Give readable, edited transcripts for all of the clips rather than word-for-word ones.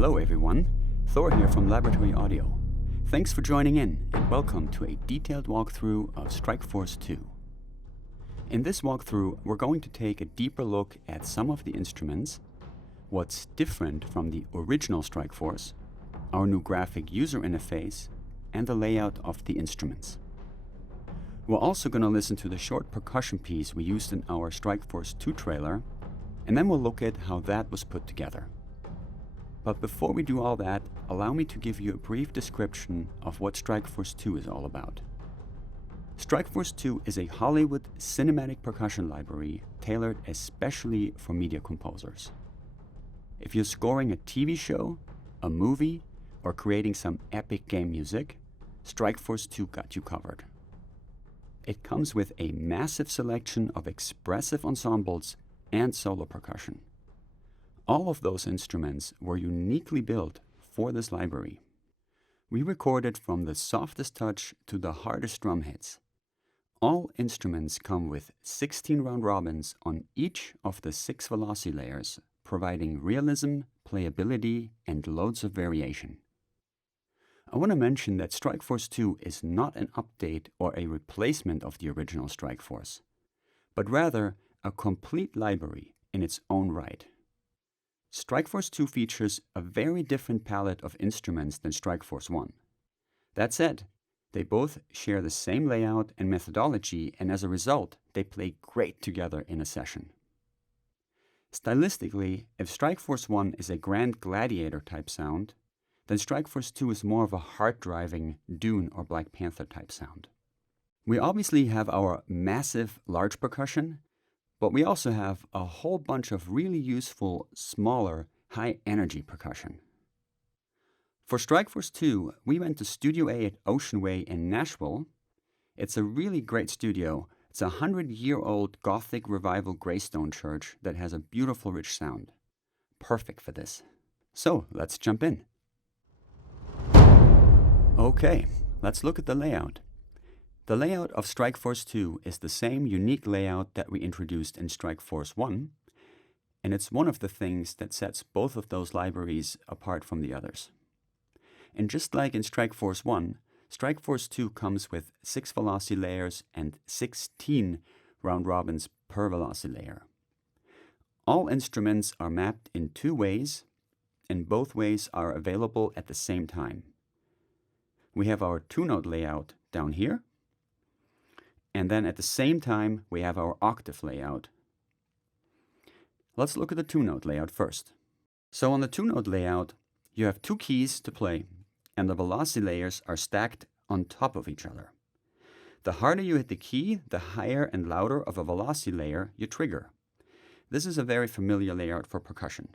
Hello everyone, Thor here from Laboratory Audio. Thanks for joining in and welcome to a detailed walkthrough of Strikeforce 2. In this walkthrough, we're going to take a deeper look at some of the instruments, what's different from the original Strikeforce, our new graphic user interface, and the layout of the instruments. We're also going to listen to the short percussion piece we used in our Strikeforce 2 trailer, and then we'll look at how that was put together. But before we do all that, allow me to give you a brief description of what Strikeforce 2 is all about. Strikeforce 2 is a Hollywood cinematic percussion library tailored especially for media composers. If you're scoring a TV show, a movie, or creating some epic game music, Strikeforce 2 got you covered. It comes with a massive selection of expressive ensembles and solo percussion. All of those instruments were uniquely built for this library. We recorded from the softest touch to the hardest drum hits. All instruments come with 16 round robins on each of the 6 velocity layers, providing realism, playability, and loads of variation. I want to mention that Strikeforce 2 is not an update or a replacement of the original Strikeforce, but rather a complete library in its own right. Strikeforce 2 features a very different palette of instruments than Strikeforce 1. That said, they both share the same layout and methodology, and as a result, they play great together in a session. Stylistically, if Strikeforce 1 is a grand gladiator type sound, then Strikeforce 2 is more of a heart-driving Dune or Black Panther type sound. We obviously have our massive large percussion, but we also have a whole bunch of really useful, smaller, high-energy percussion. For Strikeforce 2, we went to Studio A at Ocean Way in Nashville. It's a really great studio. It's a 100-year-old Gothic Revival Greystone church that has a beautiful, rich sound. Perfect for this. So, let's jump in. Okay, let's look at the layout. The layout of Strikeforce 2 is the same unique layout that we introduced in Strikeforce 1, and it's one of the things that sets both of those libraries apart from the others. And just like in Strikeforce 1, Strikeforce 2 comes with 6 velocity layers and 16 round robins per velocity layer. All instruments are mapped in 2 ways, and both ways are available at the same time. We have our 2-note layout down here, and then at the same time, we have our octave layout. Let's look at the 2-note layout first. So on the 2-note layout, you have 2 keys to play, and the velocity layers are stacked on top of each other. The harder you hit the key, the higher and louder of a velocity layer you trigger. This is a very familiar layout for percussion.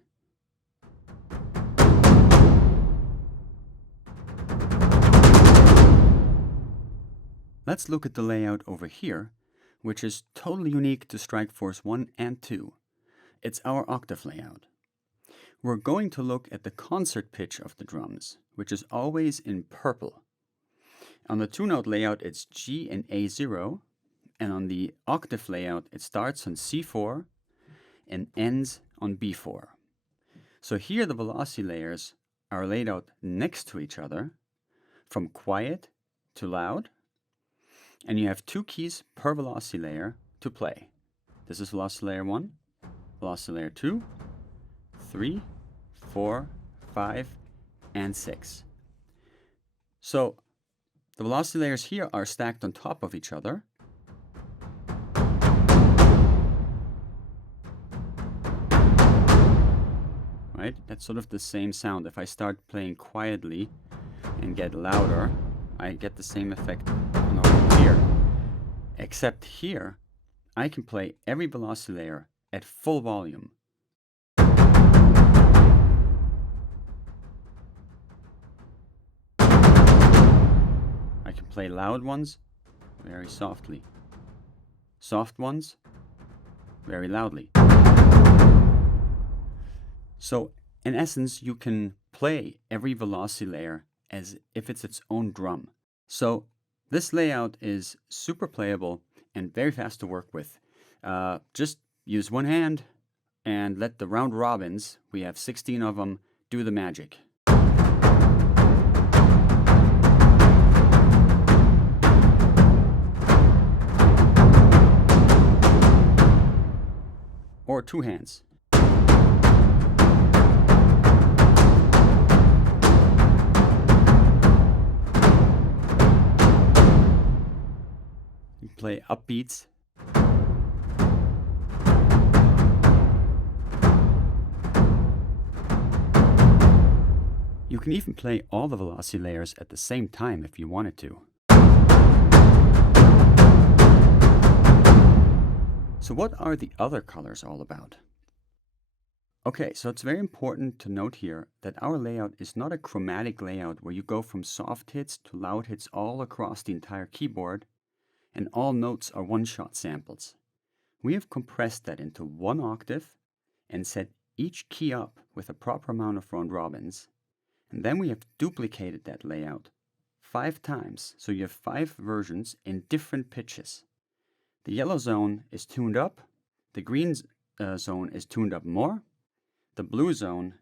Let's look at the layout over here, which is totally unique to Strikeforce 1 and 2. It's our octave layout. We're going to look at the concert pitch of the drums, which is always in purple. On the 2-note layout, it's G and A0, and on the octave layout, it starts on C4 and ends on B4. So here the velocity layers are laid out next to each other, from quiet to loud, and you have 2 keys per velocity layer to play. This is velocity layer 1, velocity layer 2, 3, 4, 5, and 6. So the velocity layers here are stacked on top of each other. Right? That's sort of the same sound. If I start playing quietly and get louder, I get the same effect over here. Except here, I can play every velocity layer at full volume. I can play loud ones very softly. Soft ones very loudly. So, in essence, you can play every velocity layer as if it's its own drum. So, this layout is super playable and very fast to work with. Just use one hand and let the round robins, we have 16 of them, do the magic. Or two hands. You play upbeats. You can even play all the velocity layers at the same time if you wanted to. So what are the other colors all about? Okay, so it's very important to note here that our layout is not a chromatic layout where you go from soft hits to loud hits all across the entire keyboard, and all notes are one-shot samples. We have compressed that into one octave and set each key up with a proper amount of round robins, and then we have duplicated that layout 5 times, so you have 5 versions in different pitches. The yellow zone is tuned up, the green zone is tuned up more, the blue zone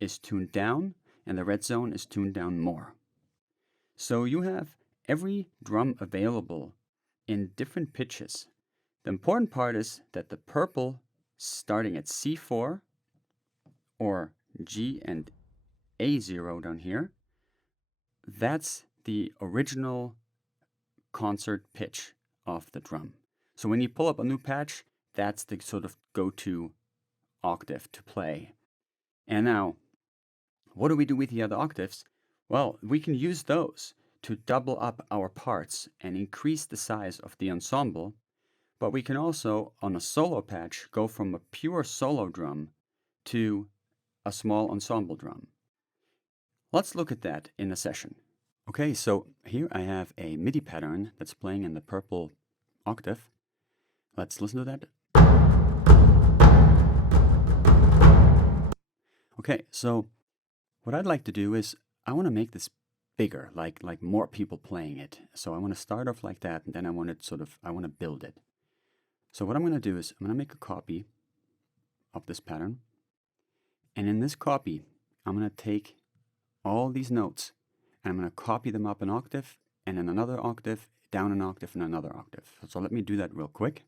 is tuned down, and the red zone is tuned down more. So you have every drum available in different pitches. The important part is that the purple starting at C4 or G and A0 down here, that's the original concert pitch of the drum. So when you pull up a new patch, that's the sort of go-to octave to play. And now, what do we do with the other octaves? Well, we can use those to double up our parts and increase the size of the ensemble, but we can also, on a solo patch, go from a pure solo drum to a small ensemble drum. Let's look at that in a session. Okay, so here I have a MIDI pattern that's playing in the purple octave. Let's listen to that. Okay, so what I'd like to do is I want to make this bigger, like more people playing it. So I want to start off like that, and then I want to build it. So what I'm going to do is I'm going to make a copy of this pattern. And in this copy, I'm going to take all these notes and I'm going to copy them up an octave and then another octave, down an octave and another octave. So let me do that real quick.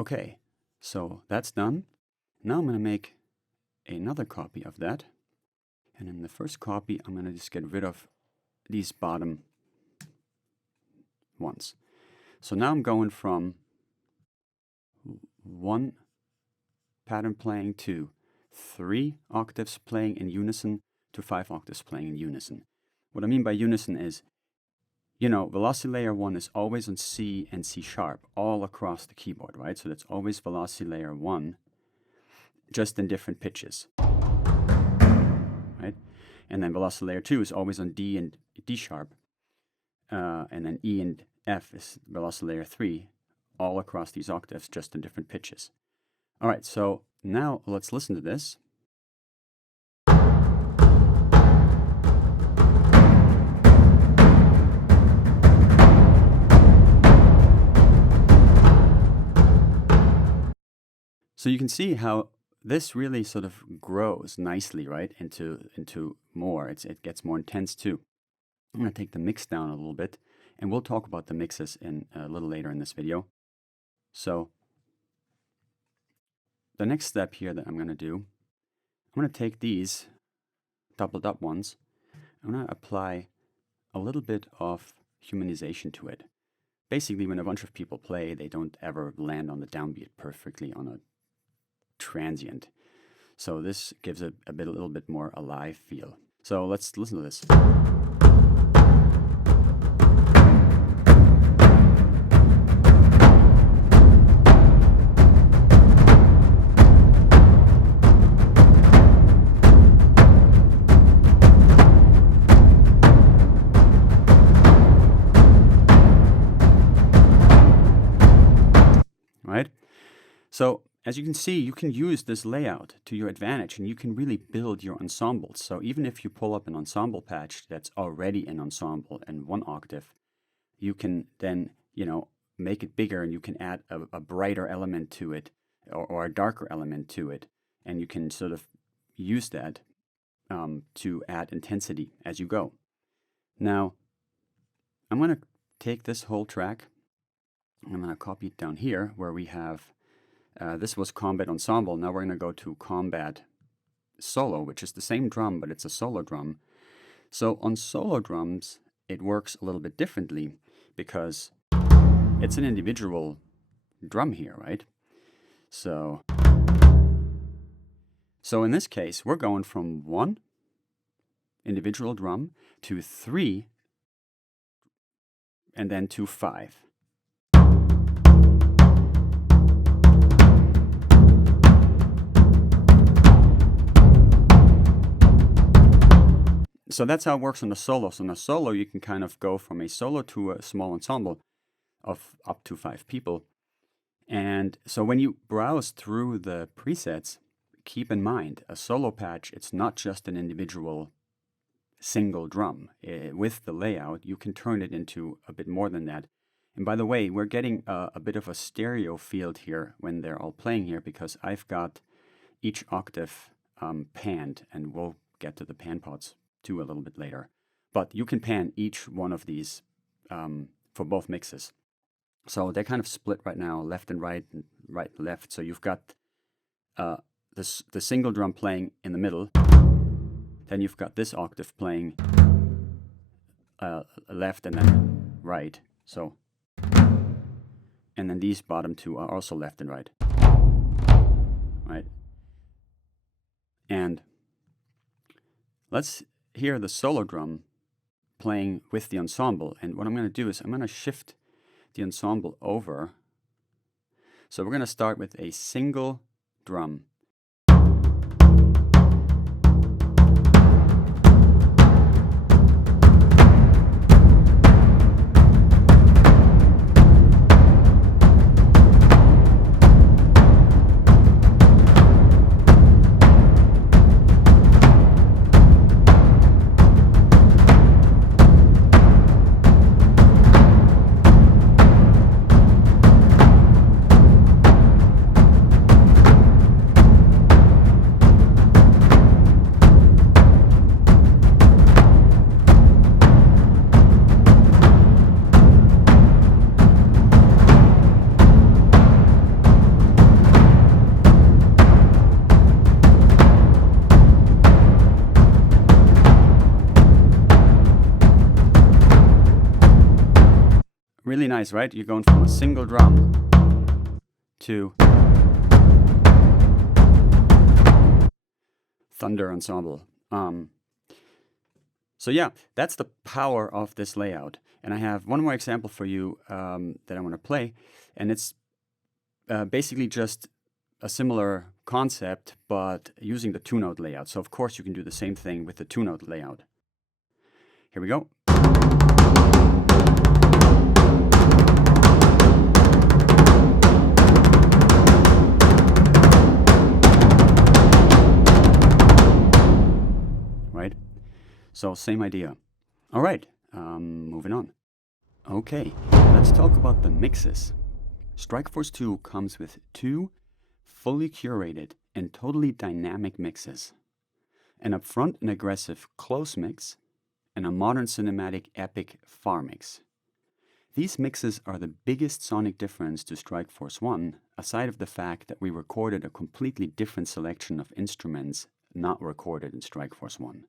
Okay, so that's done. Now I'm going to make another copy of that. And in the first copy, I'm going to just get rid of these bottom ones. So now I'm going from 1 pattern playing to 3 octaves playing in unison to 5 octaves playing in unison. What I mean by unison is, you know, velocity layer 1 is always on C and C sharp all across the keyboard, right? So that's always velocity layer 1, just in different pitches, right? And then velocity layer 2 is always on D and D sharp, and then E and F is velocity layer 3, all across these octaves, just in different pitches. All right, so now let's listen to this. So you can see how this really sort of grows nicely, right, into more. It gets more intense too. I'm going to take the mix down a little bit, and we'll talk about the mixes in a little later in this video. So the next step here that I'm going to do, I'm going to take these doubled up ones. I'm going to apply a little bit of humanization to it. Basically, when a bunch of people play, they don't ever land on the downbeat perfectly on a transient. So this gives it a little bit more alive feel. So let's listen to this. Right? So as you can see, you can use this layout to your advantage, and you can really build your ensembles. So even if you pull up an ensemble patch that's already an ensemble in 1 octave, you can then, you know, make it bigger, and you can add a brighter element to it, or a darker element to it, and you can sort of use that to add intensity as you go. Now, I'm going to take this whole track, I'm going to copy it down here where we have, this was Combat Ensemble. Now we're going to go to Combat Solo, which is the same drum, but it's a solo drum. So on solo drums, it works a little bit differently because it's an individual drum here, right? So in this case, we're going from 1 individual drum to 3 and then to 5. So that's how it works on the solo. So on a solo, you can kind of go from a solo to a small ensemble of up to 5 people. And so when you browse through the presets, keep in mind, a solo patch, it's not just an individual single drum. With the layout, you can turn it into a bit more than that. And by the way, we're getting a bit of a stereo field here when they're all playing here, because I've got each octave panned, and we'll get to the pan pots too a little bit later. But you can pan each one of these for both mixes. So they're kind of split right now, left and right, and right and left. So you've got the single drum playing in the middle. Then you've got this octave playing left and then right. So, and then these bottom two are also left and right. Right? And let's hear the solo drum playing with the ensemble. And what I'm going to do is I'm going to shift the ensemble over. So we're going to start with a single drum. Really nice, right? You're going from a single drum to thunder ensemble. So yeah, that's the power of this layout. And I have one more example for you that I want to play, and it's basically just a similar concept, but using the 2-note layout. So of course you can do the same thing with the 2-note layout. Here we go. So same idea. All right, moving on. Okay, let's talk about the mixes. Strikeforce 2 comes with 2 fully curated and totally dynamic mixes. An upfront and aggressive close mix, and a modern cinematic epic far mix. These mixes are the biggest sonic difference to Strikeforce 1, aside of the fact that we recorded a completely different selection of instruments not recorded in Strikeforce 1.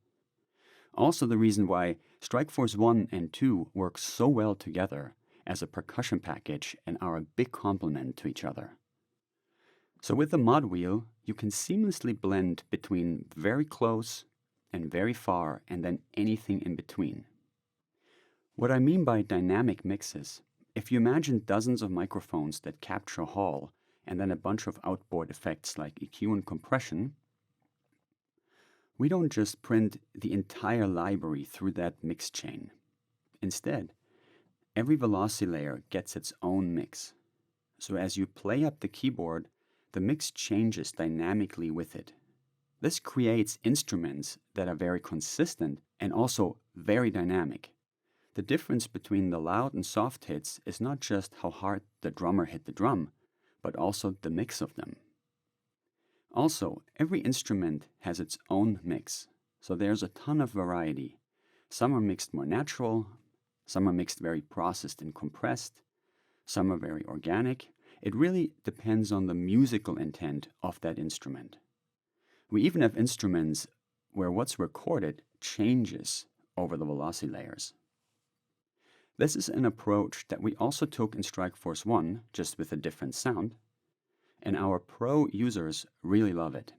Also the reason why Strikeforce 1 and 2 work so well together as a percussion package and are a big complement to each other. So with the mod wheel, you can seamlessly blend between very close and very far, and then anything in between. What I mean by dynamic mixes, if you imagine dozens of microphones that capture hall and then a bunch of outboard effects like EQ and compression, we don't just print the entire library through that mix chain. Instead, every velocity layer gets its own mix. So as you play up the keyboard, the mix changes dynamically with it. This creates instruments that are very consistent and also very dynamic. The difference between the loud and soft hits is not just how hard the drummer hit the drum, but also the mix of them. Also, every instrument has its own mix, so there's a ton of variety. Some are mixed more natural, some are mixed very processed and compressed, some are very organic. It really depends on the musical intent of that instrument. We even have instruments where what's recorded changes over the velocity layers. This is an approach that we also took in Strikeforce 1, just with a different sound, and our pro users really love it.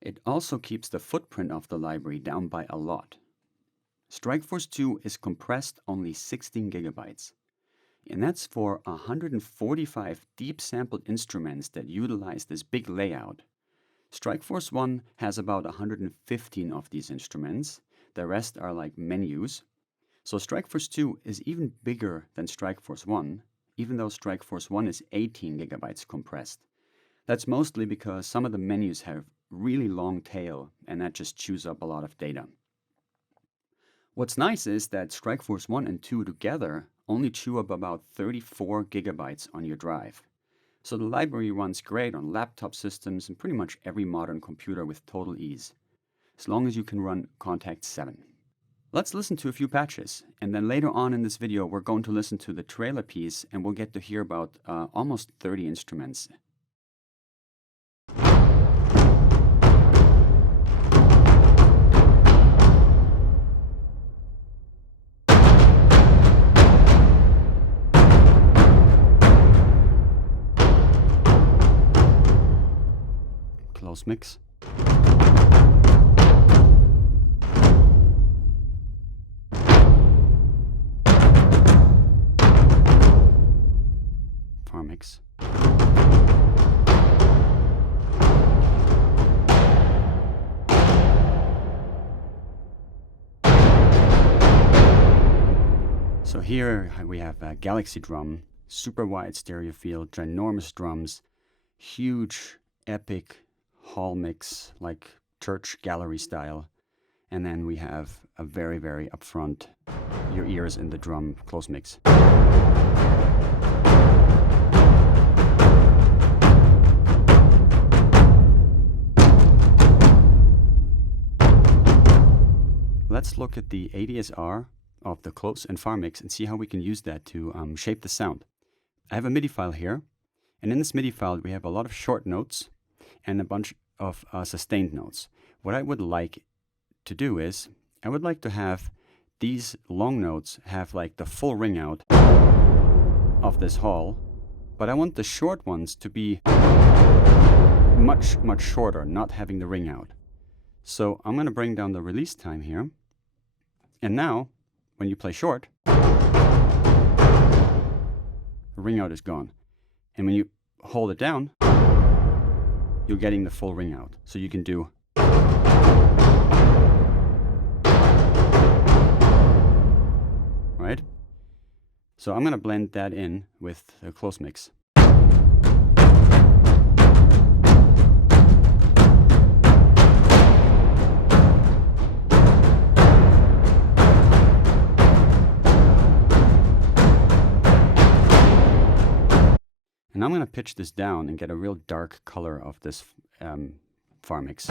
It also keeps the footprint of the library down by a lot. Strikeforce 2 is compressed only 16 gigabytes, and that's for 145 deep sampled instruments that utilize this big layout. Strikeforce 1 has about 115 of these instruments. The rest are like menus. So Strikeforce 2 is even bigger than Strikeforce 1, even though Strikeforce 1 is 18 gigabytes compressed. That's mostly because some of the menus have really long tail, and that just chews up a lot of data. What's nice is that Strikeforce 1 and 2 together only chew up about 34 gigabytes on your drive. So the library runs great on laptop systems and pretty much every modern computer with total ease, as long as you can run Contact 7. Let's listen to a few patches, and then later on in this video we're going to listen to the trailer piece and we'll get to hear about almost 30 instruments. Close mix. Far mix. So here we have a Galaxy drum, super wide stereo field, ginormous drums, huge, epic hall mix, like church gallery style. And then we have a very, very upfront, your ears in the drum close mix. Let's look at the ADSR of the close and far mix and see how we can use that to shape the sound. I have a MIDI file here, and in this MIDI file we have a lot of short notes and a bunch of sustained notes. What I would like to do is, I would like to have these long notes have like the full ring out of this hall, but I want the short ones to be much, much shorter, not having the ring out. So I'm going to bring down the release time here, and now when you play short, the ring out is gone. And when you hold it down, you're getting the full ring out. So you can do. Right? So I'm going to blend that in with the close mix. And I'm going to pitch this down and get a real dark color of this far mix.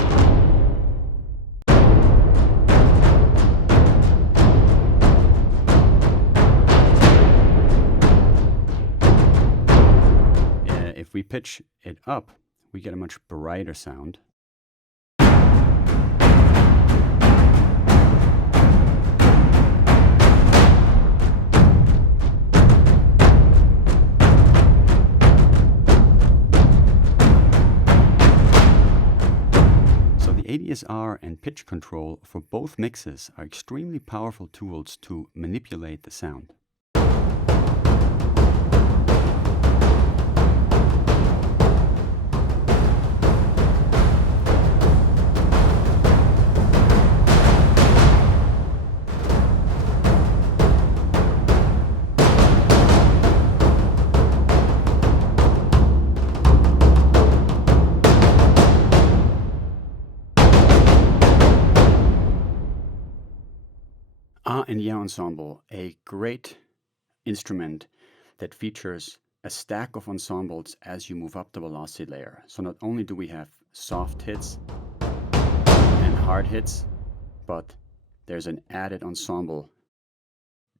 If we pitch it up, we get a much brighter sound. ADSR and pitch control for both mixes are extremely powerful tools to manipulate the sound. And yeah, Ensemble, a great instrument that features a stack of ensembles as you move up the velocity layer. So not only do we have soft hits and hard hits, but there's an added ensemble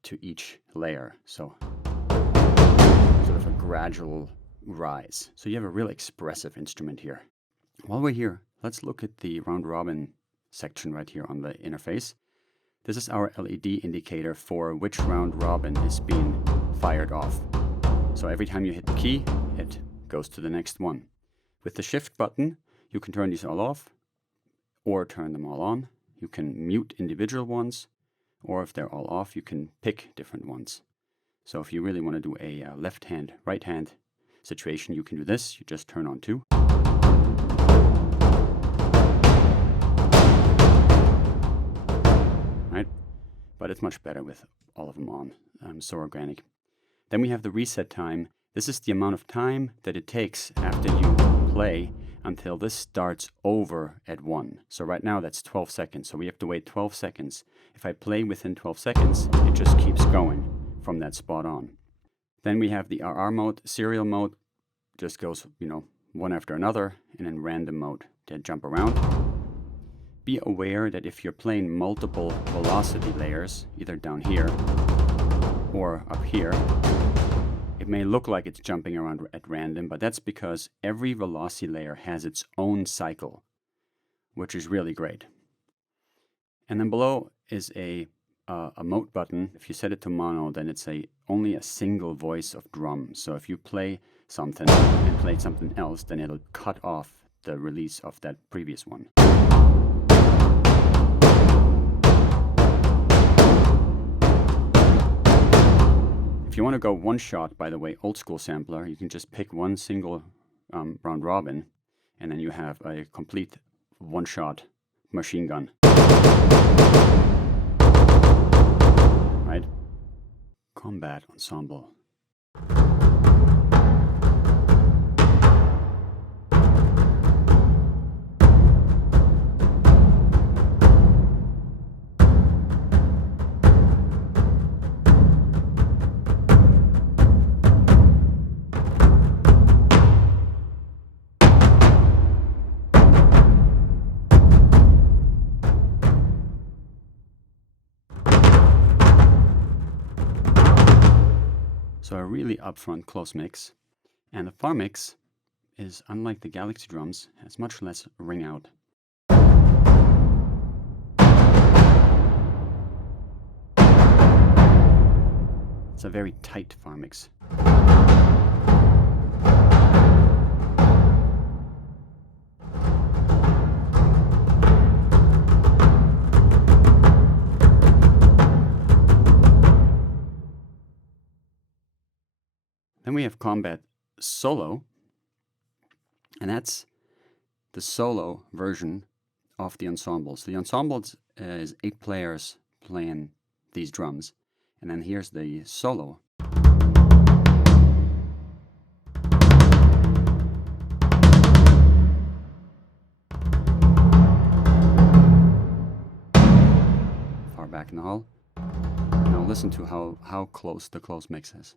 to each layer. So sort of a gradual rise. So you have a really expressive instrument here. While we're here, let's look at the round robin section right here on the interface. This is our LED indicator for which round robin is being fired off. So every time you hit the key, it goes to the next one. With the shift button, you can turn these all off or turn them all on. You can mute individual ones, or if they're all off, you can pick different ones. So if you really want to do a left hand, right hand situation, you can do this. You just turn on 2. Right? But it's much better with all of them on, so organic. Then we have the reset time. This is the amount of time that it takes after you play until this starts over at 1. So right now that's 12 seconds, so we have to wait 12 seconds. If I play within 12 seconds, it just keeps going from that spot on. Then we have the RR mode. Serial mode just goes, one after another, and then random mode to jump around. Be aware that if you're playing multiple velocity layers, either down here or up here, it may look like it's jumping around at random, but that's because every velocity layer has its own cycle, which is really great. And then below is a mode button. If you set it to mono, then it's only a single voice of drum. So if you play something and play something else, then it'll cut off the release of that previous one. If you want to go one shot, by the way, old school sampler, you can just pick one single round robin, and then you have a complete one shot machine gun. Right? Combat ensemble. So a really upfront close mix. And the far mix is, unlike the Galaxy drums, has much less ring out. It's a very tight far mix. Then we have Combat Solo, and that's the solo version of the ensembles. The ensembles is 8 players playing these drums, and then here's the solo. Far back in the hall. Now listen to how close the close mix is.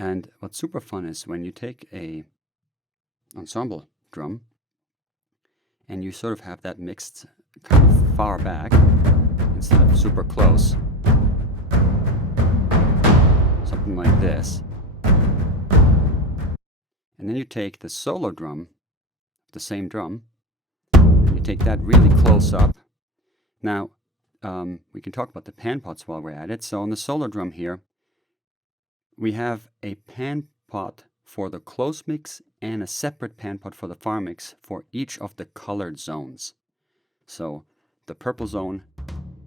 And what's super fun is when you take a ensemble drum and you sort of have that mixed kind of far back instead of super close, something like this. And then you take the solo drum, the same drum, and you take that really close up. Now, we can talk about the pan pots while we're at it. So on the solo drum here, we have a pan pot for the close mix and a separate pan pot for the far mix for each of the colored zones. So the purple zone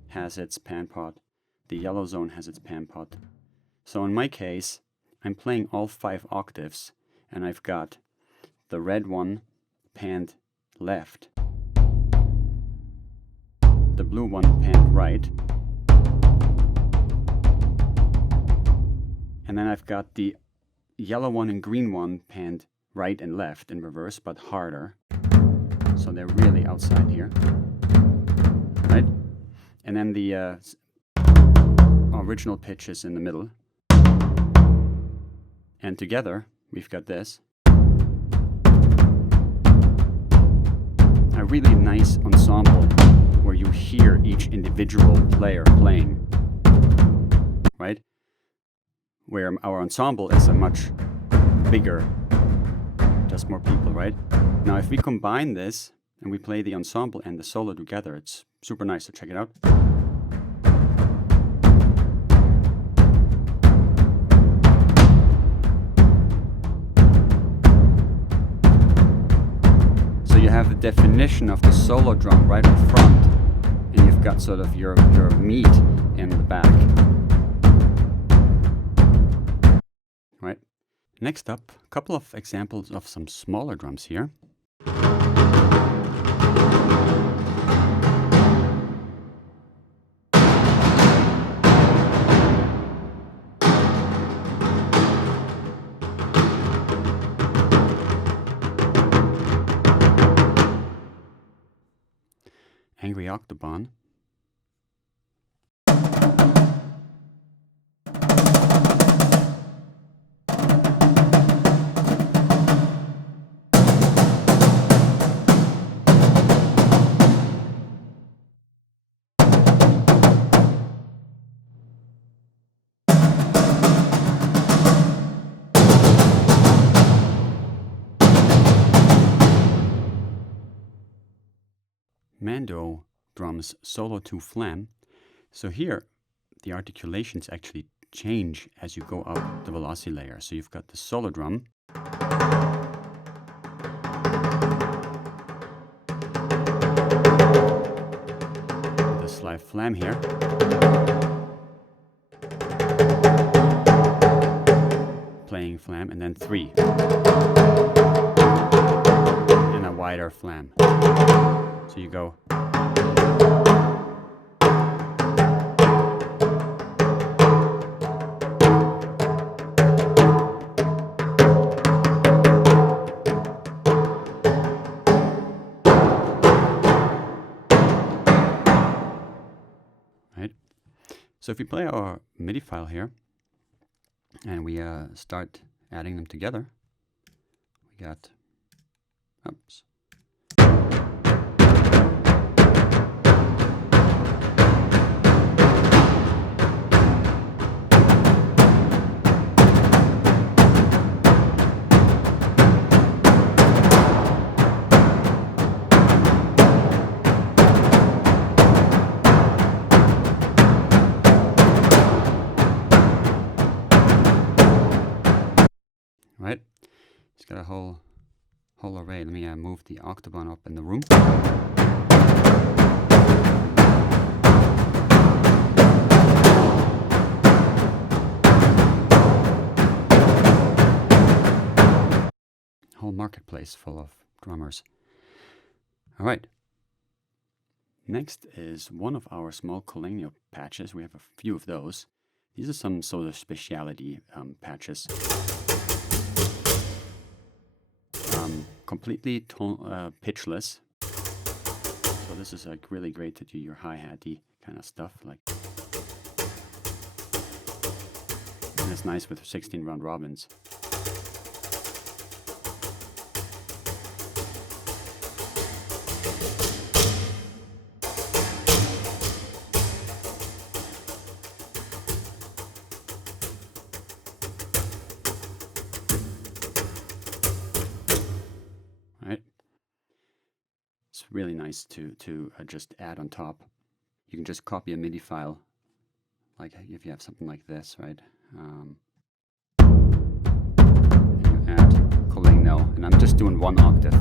has its pan pot, the yellow zone has its pan pot. So in my case, I'm playing all 5 octaves, and I've got the red one panned left, the blue one panned right, And then I've got the yellow one and green one panned right and left in reverse, but harder. So they're really outside here, right? And then the original pitch is in the middle. And together, we've got this. A really nice ensemble where you hear each individual player playing, right? Where our ensemble is a much bigger, just more people, right? Now, if we combine this and we play the ensemble and the solo together, it's super nice, so check it out. So you have the definition of the solo drum right up front, and you've got sort of your meat in the back. Right. Next up, a couple of examples of some smaller drums here. Angry Octobon. Mando drums solo to flam. So here the articulations actually change as you go up the velocity layer. So you've got the solo drum, the slide flam here, playing flam, and then 3 and a wider flam. So you go. Right. So if we play our MIDI file here and we start adding them together, we got, oops. Right, it's got a whole array. Let me move the Octobon up in the room. Whole marketplace full of drummers. All right. Next is one of our small Colenio patches. We have a few of those. These are some sort of specialty patches. Completely pitchless. So this is like really great to do your hi-hatty kind of stuff. Like, and it's nice with 16 round robins. Really nice to just add on top. You can just copy a MIDI file, like if you have something like this, right? And you add Colenio, and I'm just doing 1 octave.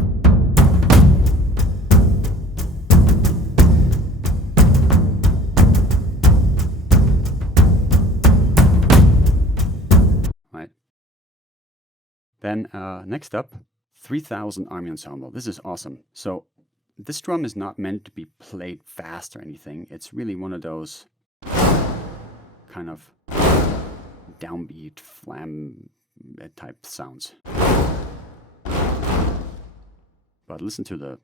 Right. Then next up, 3000 Army Ensemble. This is awesome. So this drum is not meant to be played fast or anything. It's really one of those kind of downbeat, flam type sounds. But listen to the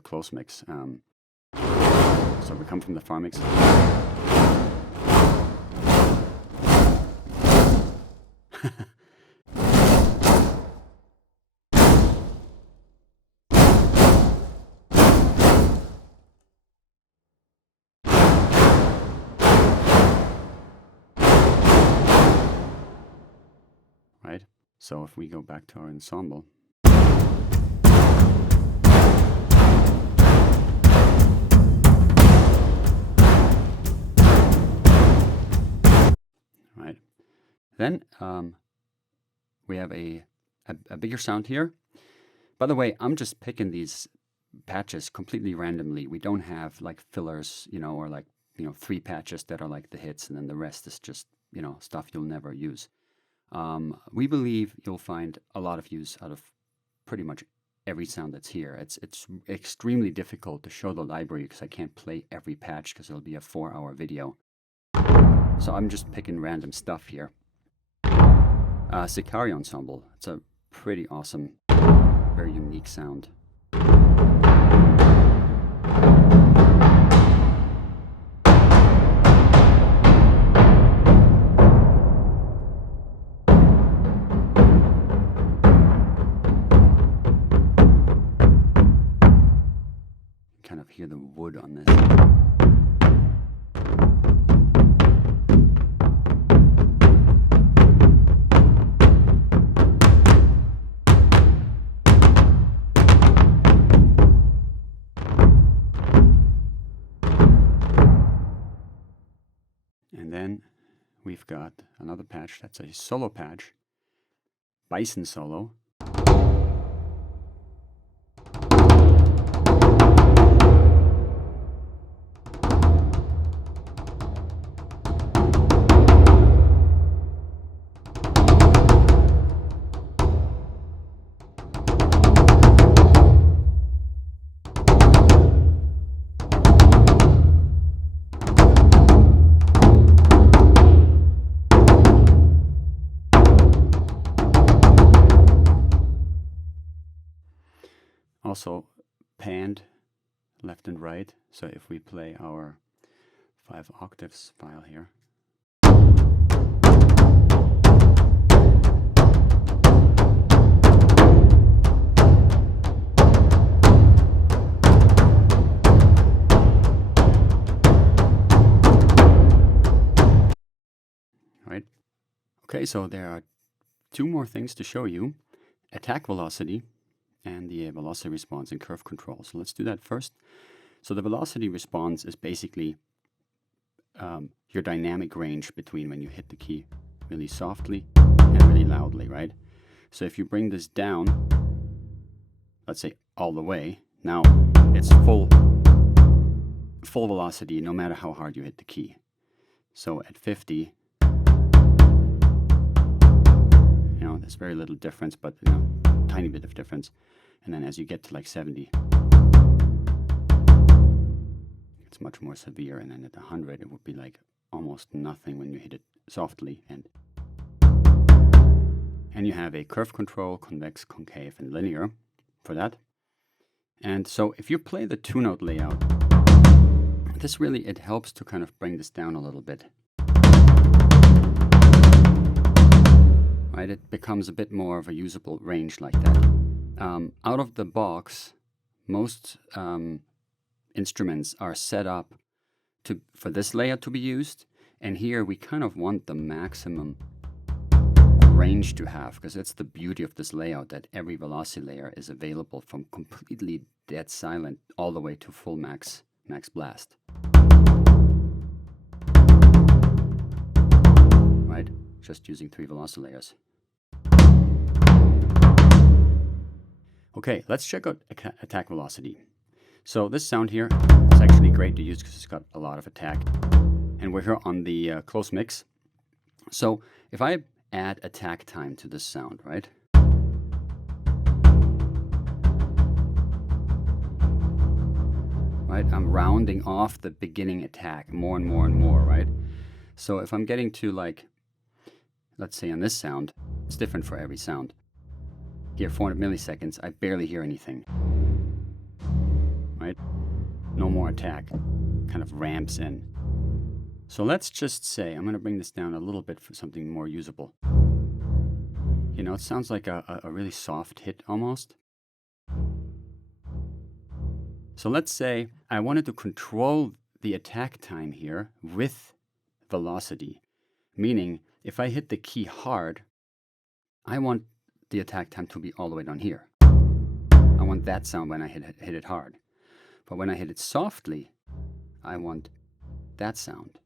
close mix. So we come from the far mix. Right? So if we go back to our ensemble, right? Then we have a bigger sound here. By the way, I'm just picking these patches completely randomly. We don't have like fillers, or like, 3 patches that are like the hits, and then the rest is just, stuff you'll never use. We believe you'll find a lot of use out of pretty much every sound that's here. It's extremely difficult to show the library because I can't play every patch because it'll be a 4-hour video. So I'm just picking random stuff here. Sicario Ensemble. It's a pretty awesome, very unique sound. Kind of hear the wood on this. And then we've got another patch that's a solo patch, Bison Solo. Also panned left and right. So if we play our 5 octaves file here, right? Okay, so there are 2 more things to show you: attack velocity and the velocity response and curve control. So let's do that first. So the velocity response is basically your dynamic range between when you hit the key really softly and really loudly, right? So if you bring this down, let's say all the way, now it's full velocity no matter how hard you hit the key. So at 50, there's very little difference, but tiny bit of difference. And then as you get to like 70, it's much more severe. And then at 100, it would be like almost nothing when you hit it softly. And you have a curve control, convex, concave, and linear for that. And so if you play the 2-note layout, it helps to kind of bring this down a little bit. Right, it becomes a bit more of a usable range like that. Out of the box, most instruments are set up for this layout to be used, and here we kind of want the maximum range to have, because that's the beauty of this layout, that every velocity layer is available from completely dead silent all the way to full max blast. Right, just using 3 velocity layers. Okay, let's check out attack velocity. So this sound here is actually great to use because it's got a lot of attack. And we're here on the close mix. So if I add attack time to this sound, right? Right, I'm rounding off the beginning attack more and more and more, right? So if I'm getting to like let's say on this sound, it's different for every sound. Here, 400 milliseconds, I barely hear anything. Right? No more attack. Kind of ramps in. So let's just say, I'm going to bring this down a little bit for something more usable. You know, it sounds like a really soft hit almost. So let's say I wanted to control the attack time here with velocity. Meaning, if I hit the key hard, I want the attack time to be all the way down here. I want that sound when I hit it hard. But when I hit it softly, I want that sound.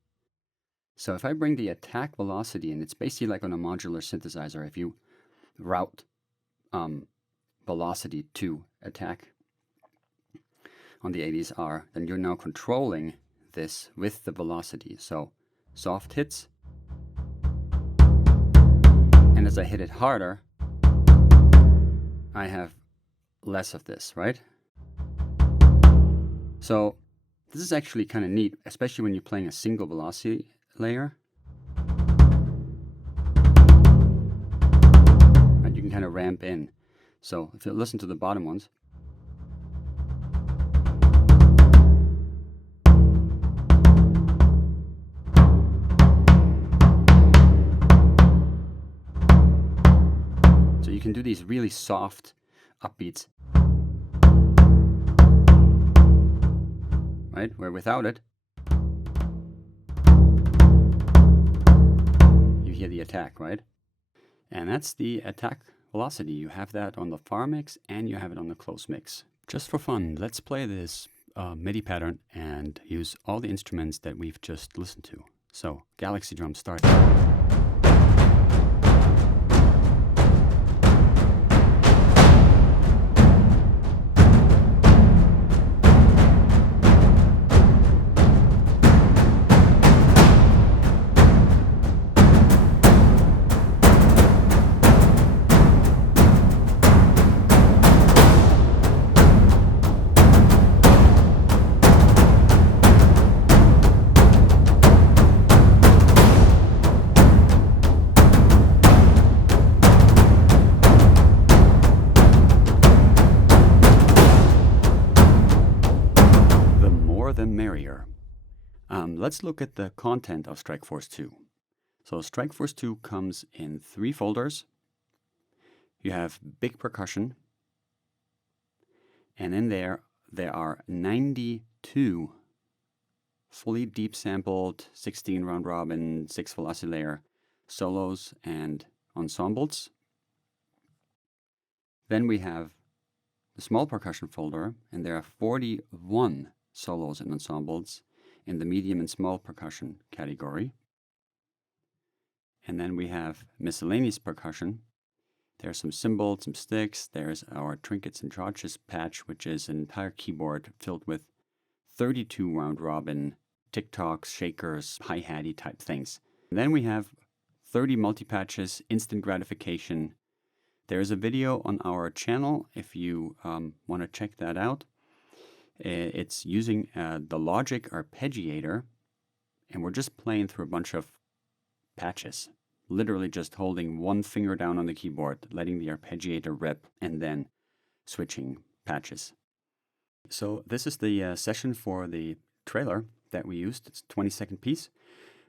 So if I bring the attack velocity in, it's basically like on a modular synthesizer. If you route velocity to attack on the ADSR, then you're now controlling this with the velocity. So soft hits, and as I hit it harder, I have less of this, right? So this is actually kind of neat, especially when you're playing a single velocity layer. And you can kind of ramp in. So if you listen to the bottom ones, so you can do these really soft upbeats, right? Where without it, you hear the attack, right? And that's the attack velocity. You have that on the far mix and you have it on the close mix. Just for fun, let's play this MIDI pattern and use all the instruments that we've just listened to. So, Galaxy drum start. The merrier. Let's look at the content of Strikeforce 2. So Strikeforce 2 comes in 3 folders. You have big percussion, and in there are 92 fully deep sampled 16 round robin 6 velocity layer solos and ensembles. Then we have the small percussion folder, and there are 41 solos and ensembles in the medium and small percussion category. And then we have miscellaneous percussion. There's some cymbals, some sticks. There's our trinkets and charges patch, which is an entire keyboard filled with 32 round robin tick-tocks, shakers, hi-hatty type things. And then we have 30 multi-patches, instant gratification. There's a video on our channel if you want to check that out. It's using the Logic arpeggiator, and we're just playing through a bunch of patches, literally just holding one finger down on the keyboard, letting the arpeggiator rip, and then switching patches. So this is the session for the trailer that we used. It's a 20-second piece.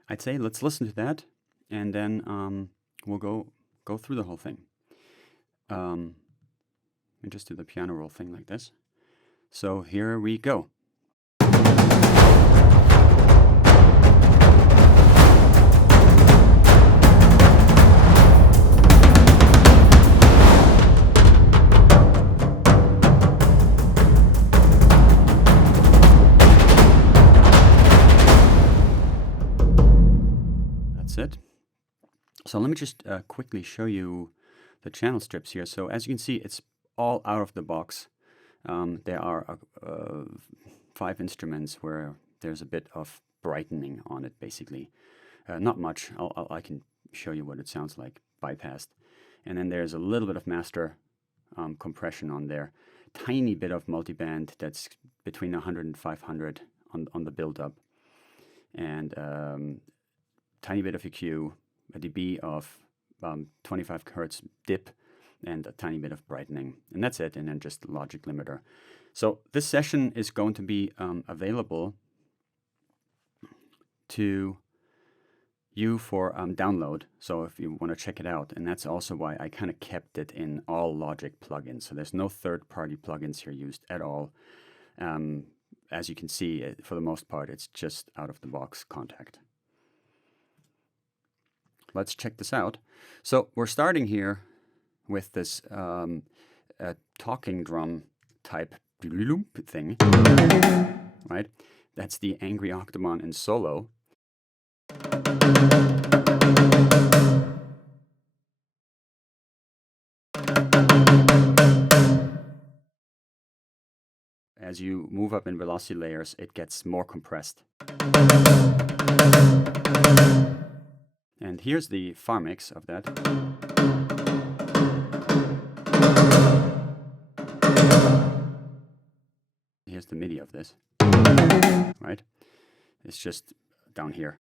I'd say let's listen to that, and then we'll go through the whole thing. And just do the piano roll thing like this. So here we go. That's it. So let me just quickly show you the channel strips here. So as you can see, it's all out of the box. There are 5 instruments where there's a bit of brightening on it, basically. Not much. I can show you what it sounds like bypassed. And then there's a little bit of master compression on there. Tiny bit of multiband that's between 100 and 500 on the build-up. And tiny bit of EQ, a dB of 25 hertz dip and a tiny bit of brightening, and that's it, and then just the logic limiter. So this session is going to be available to you for download, so if you want to check it out. And that's also why I kind of kept it in all Logic plugins, so there's no third-party plugins here used at all. As you can see, for the most part, it's just out-of-the-box Kontakt. Let's check this out. So we're starting here with this talking drum type thing, right? That's the Angry Octomon in solo. As you move up in velocity layers, it gets more compressed. And here's the far mix of that. Here's the MIDI of this, right? It's just down here,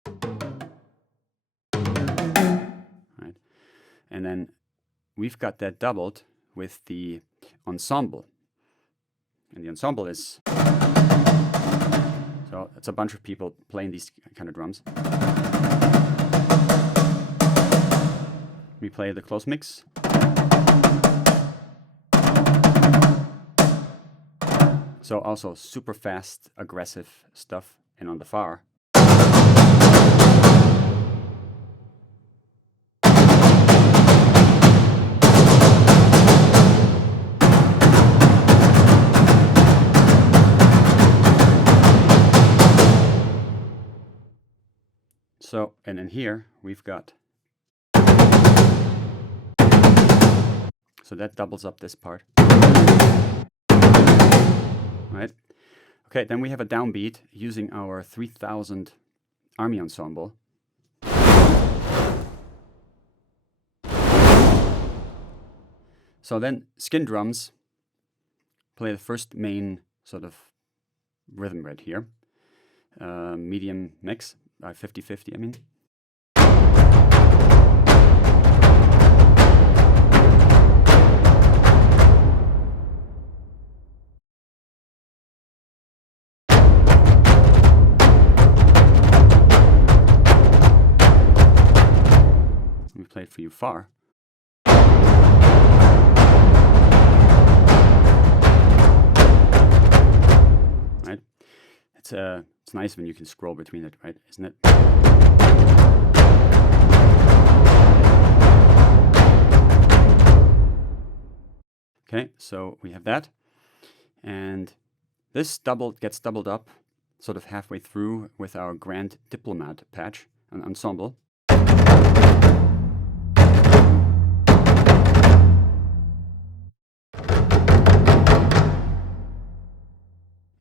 right? And then we've got that doubled with the ensemble. And the ensemble is, so it's a bunch of people playing these kind of drums. We play the close mix. So also super fast, aggressive stuff. And on the far, so, and then here we've got, so that doubles up this part, right? Okay, then we have a downbeat using our 3000 Army ensemble. So then skin drums play the first main sort of rhythm right here. Medium mix, 50-50 I mean. We play it for you far. Right? It's nice when you can scroll between it, right? Isn't it? Okay, so we have that. And this gets doubled up sort of halfway through with our Grand Diplomat patch, an ensemble.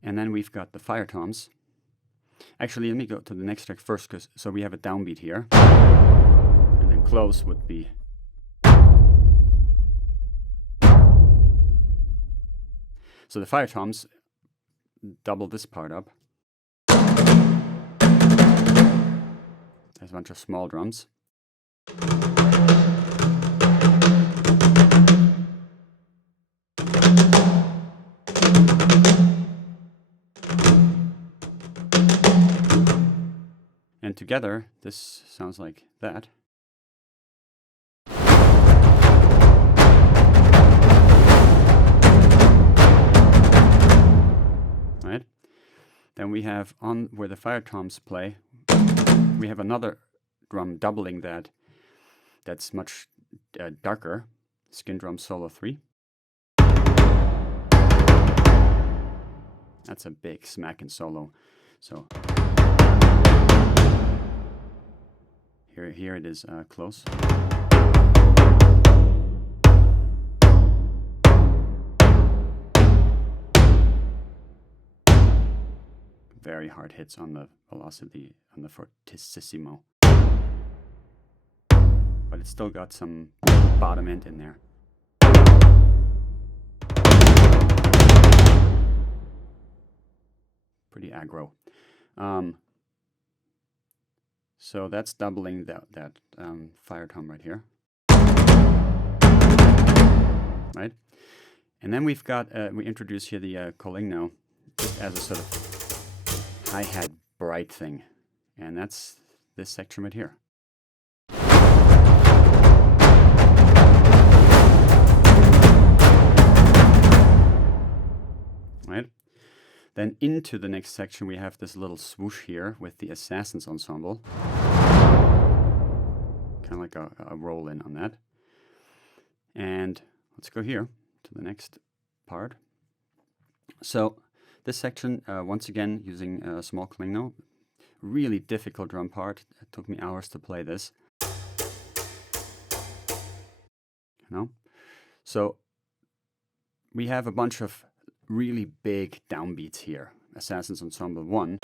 And then we've got the fire toms. Actually, let me go to the next track first, so we have a downbeat here. And then close would be. So the fire toms double this part up. There's a bunch of small drums. And together, this sounds like that. Right? Then we have on where the fire toms play, we have another drum doubling that. That's much darker. Skin drum solo 3. That's a big smacking solo. So here it is close. Very hard hits on the velocity, on the fortissimo. But it's still got some bottom end in there. Pretty aggro. So that's doubling that fire tom right here. And then we've got, we introduce here the Coligno just as a sort of hi-hat bright thing. And that's this section right here. Right? Then into the next section we have this little swoosh here with the Assassins ensemble. Kind of like a roll in on that. And let's go here to the next part. So this section, once again, using a small Coligno. Really difficult drum part. It took me hours to play this. You know? So we have a bunch of really big downbeats here. Assassins Ensemble 1.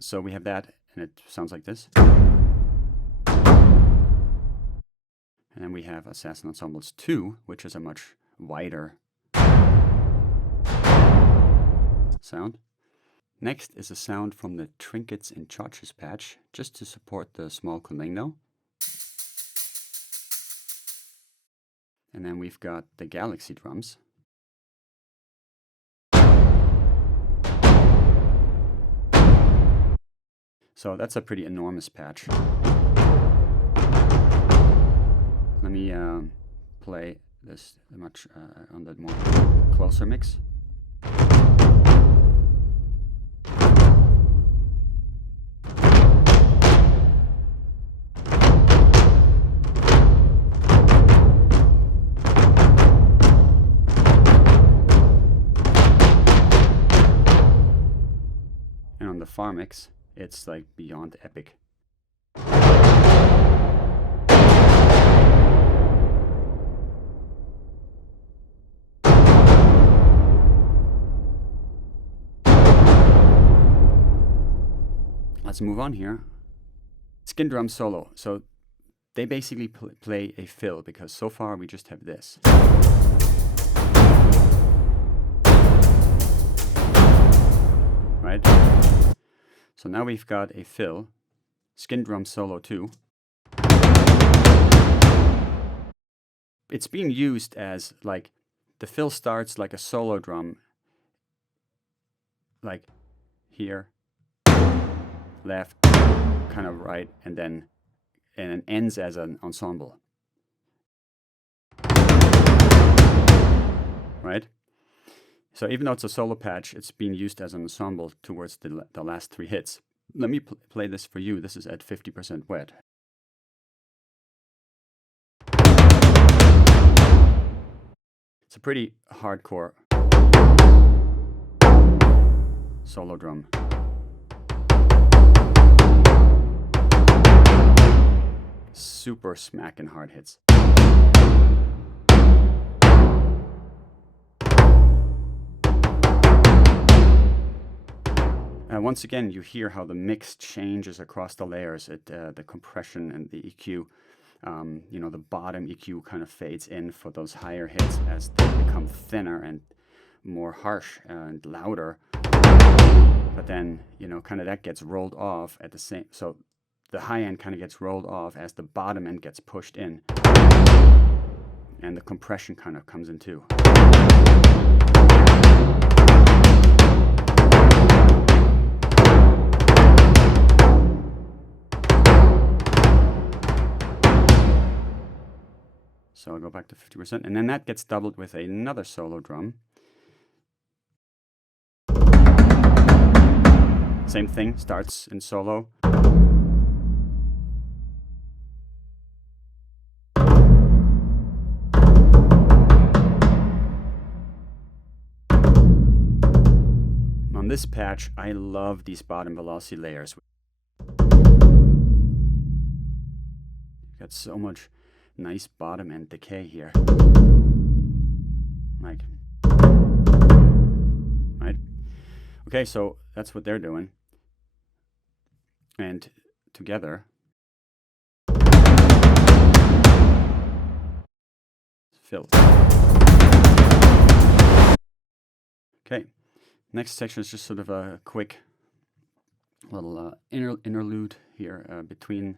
So we have that, and it sounds like this. And then we have Assassin Ensembles 2, which is a much wider sound. Next is a sound from the Trinkets and Charges patch, just to support the small Coligno. And then we've got the Galaxy drums. So that's a pretty enormous patch. Let me play this much on the more closer mix. And on the far mix, it's like beyond epic. Let's move on here. Skin drum solo. So they basically play a fill, because so far we just have this. Right? So now we've got a fill, skin drum solo 2. It's being used as, like, the fill starts like a solo drum, like here, left, kind of right, and then ends as an ensemble. Right? So even though it's a solo patch, it's being used as an ensemble towards the last 3 hits. Let me play this for you. This is at 50% wet. It's a pretty hardcore solo drum. Super smacking hard hits. Once again, you hear how the mix changes across the layers. The compression and the EQ. You know, the bottom EQ kind of fades in for those higher hits as they become thinner and more harsh and louder. But then, you know, kind of that gets rolled off at the same. So the high end kind of gets rolled off as the bottom end gets pushed in. And the compression kind of comes in too. So I'll go back to 50%, and then that gets doubled with another solo drum. Same thing, starts in solo. On this patch, I love these bottom velocity layers. Got so much nice bottom end decay here. Like, right? Okay, so that's what they're doing. And together, fill. Okay, next section is just sort of a quick little interlude here between.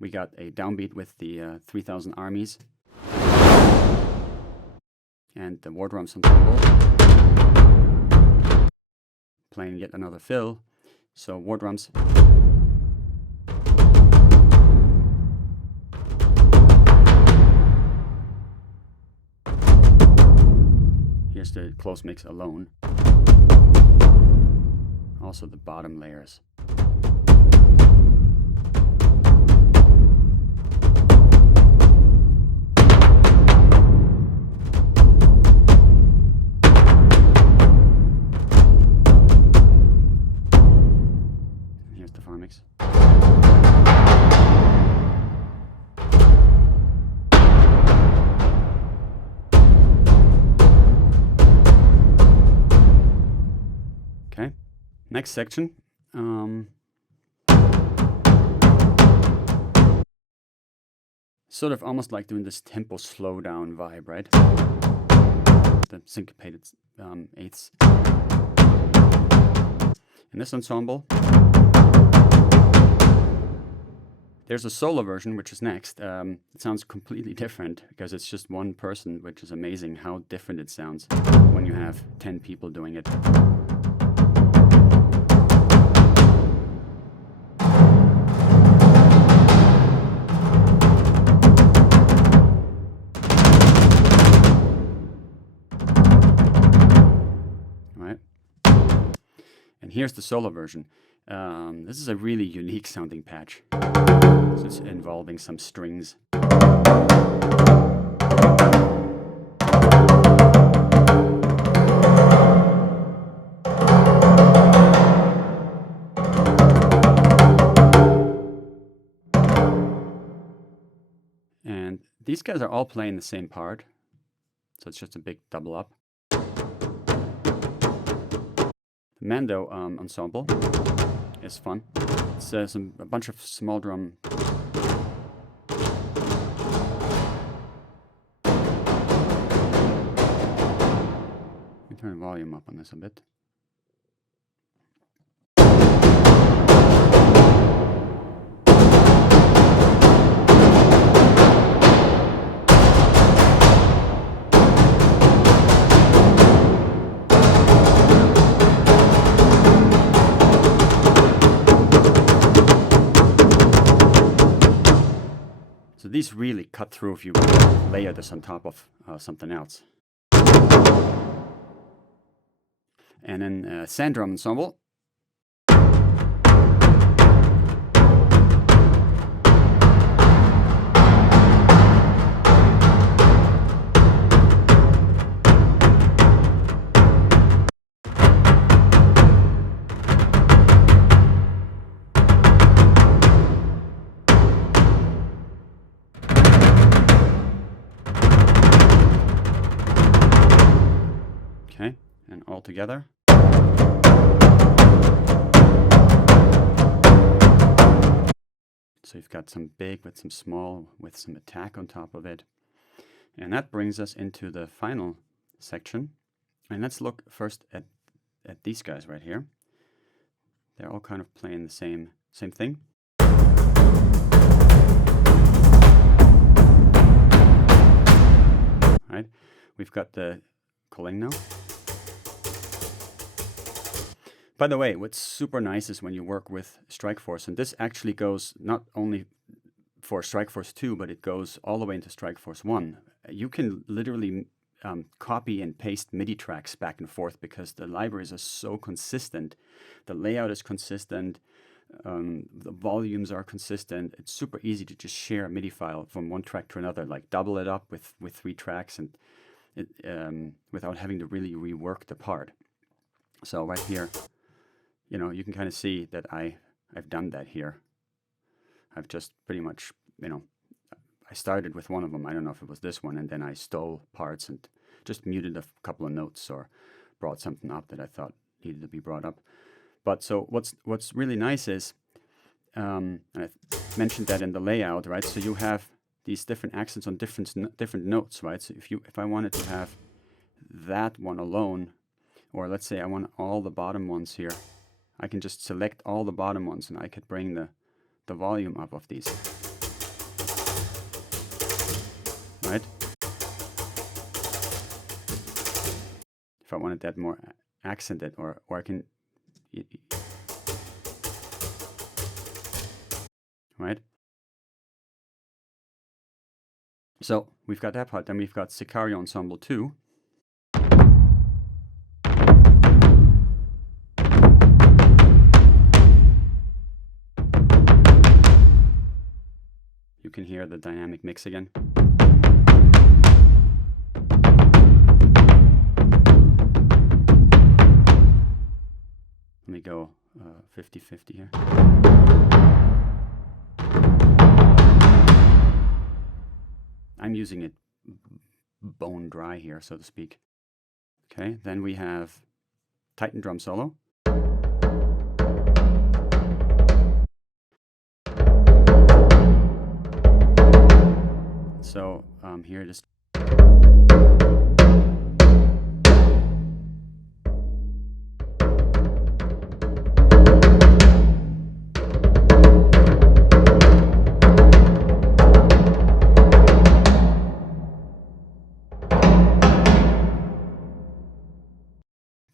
We got a downbeat with the 3000 Armies and the War Drums Ensemble playing yet another fill. So War Drums. Here's the close mix alone. Also the bottom layers. Here's the far mix. Okay, next section. Sort of almost like doing this tempo slowdown vibe, right? The syncopated eighths. In this ensemble, there's a solo version, which is next. It sounds completely different because it's just one person, which is amazing how different it sounds when you have 10 people doing it. And here's the solo version. This is a really unique sounding patch. So it's involving some strings. And these guys are all playing the same part. So it's just a big double up. Mando ensemble is fun. It's a bunch of small drum. Let me turn the volume up on this a bit. So these really cut through if you layer this on top of something else. And then sand drum ensemble. Okay, and all together. So you've got some big with some small with some attack on top of it. And that brings us into the final section. And let's look first at these guys right here. They're all kind of playing the same thing. All right, we've got the culling now. By the way, what's super nice is when you work with Strikeforce, and this actually goes not only for Strikeforce 2, but it goes all the way into Strikeforce 1. You can literally copy and paste MIDI tracks back and forth because the libraries are so consistent. The layout is consistent. The volumes are consistent. It's super easy to just share a MIDI file from one track to another, like double it up with 3 tracks, and without having to really rework the part. So right here, you know, you can kind of see that I've done that here. I've just pretty much, you know, I started with one of them. I don't know if it was this one, and then I stole parts and just muted a couple of notes or brought something up that I thought needed to be brought up. But so what's really nice is, and I mentioned that in the layout, right? So you have these different accents on different notes, right? So if I wanted to have that one alone, or let's say I want all the bottom ones here, I can just select all the bottom ones and I could bring the volume up of these, right? If I wanted that more accented, or I can, right? So we've got that part. Then we've got Sicario Ensemble 2. You can hear the dynamic mix again. Let me go 50-50 here. I'm using it bone dry here, so to speak. Okay, then we have Titan drum solo. So here it is.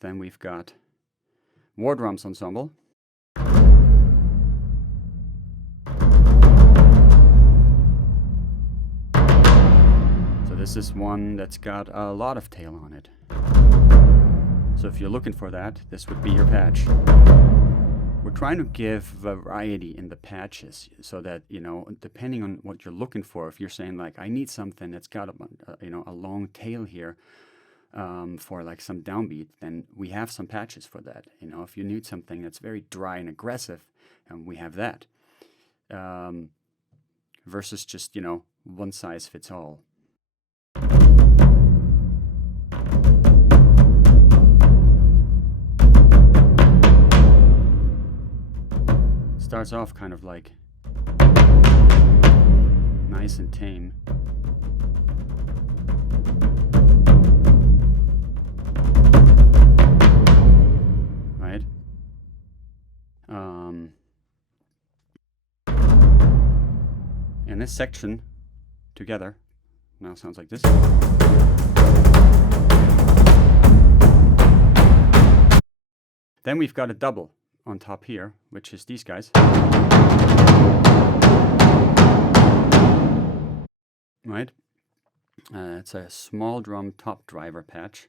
Then we've got War Drums Ensemble. So this is one that's got a lot of tail on it. So if you're looking for that, this would be your patch. We're trying to give variety in the patches so that, you know, depending on what you're looking for, if you're saying like, I need something that's got a long tail here, for like some downbeat, then we have some patches for that. You know, if you need something that's very dry and aggressive, we have that. Versus just, you know, one size fits all. Starts off kind of like nice and tame. Right? And this section together now sounds like this. Then we've got a double on top here, which is these guys. Right? It's a small drum top driver patch.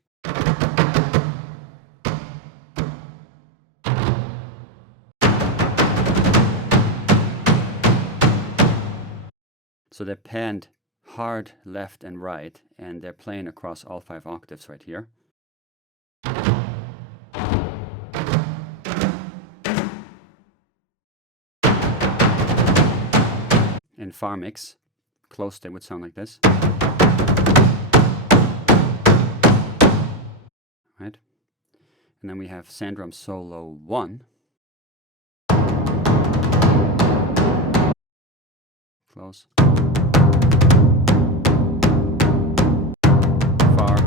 So they're panned hard left and right, and they're playing across all 5 octaves right here. In far mix, close, they would sound like this. Right? And then we have Sandrum Solo 1. Close. Far.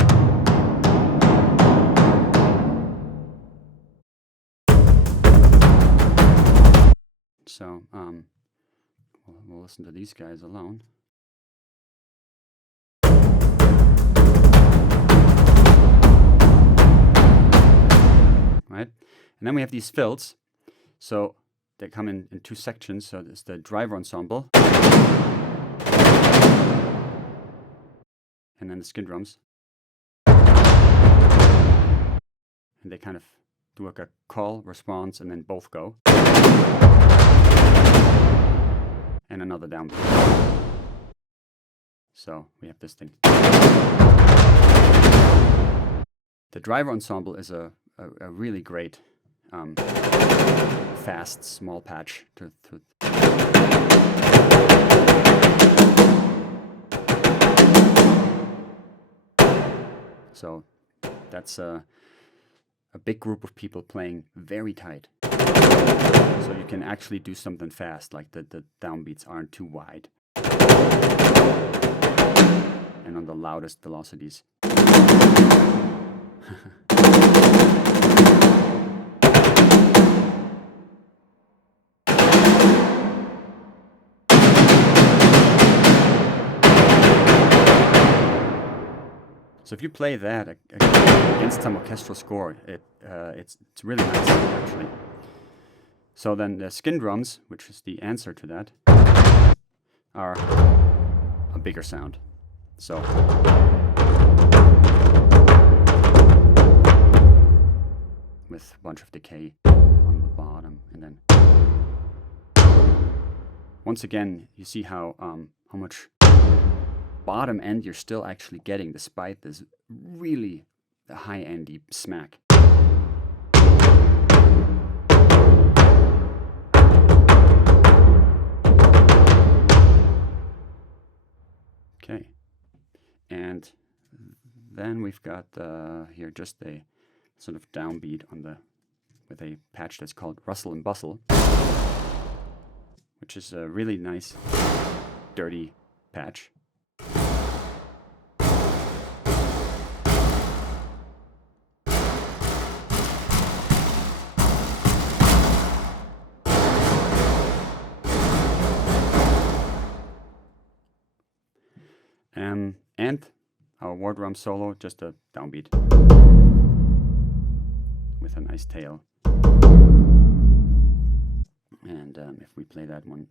So, we'll listen to these guys alone. Right? And then we have these fills. So they come in 2 sections. So there's the driver ensemble. And then the skin drums. And they kind of do like a call, response, and then both go. And another downbeat. So we have this thing. The driver ensemble is a really great fast small patch to so that's a big group of people playing very tight. So you can actually do something fast, like the downbeats aren't too wide. on the loudest velocities. So if you play that against some orchestral score, it's really nice, actually. So then the skin drums, which is the answer to that, are a bigger sound. So with a bunch of decay on the bottom, and then once again you see how much bottom end you're still actually getting despite this really high-endy smack. Okay, and then we've got here just a sort of downbeat on the with a patch that's called Rustle and Bustle, which is a really nice dirty patch. And our war drum solo, just a downbeat with a nice tail. And if we play that one.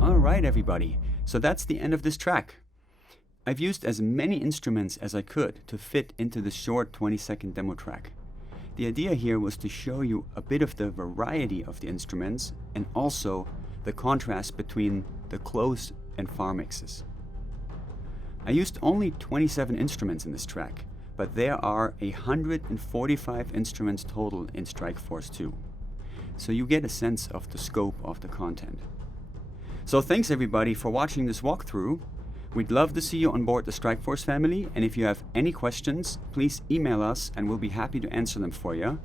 All right, everybody. So that's the end of this track. I've used as many instruments as I could to fit into this short 20-second demo track. The idea here was to show you a bit of the variety of the instruments and also the contrast between the close and far mixes. I used only 27 instruments in this track, but there are 145 instruments total in Strikeforce 2. So you get a sense of the scope of the content. So thanks everybody for watching this walkthrough. We'd love to see you on board the Strikeforce family, and if you have any questions, please email us and we'll be happy to answer them for you.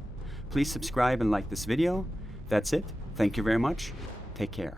Please subscribe and like this video. That's it. Thank you very much. Take care.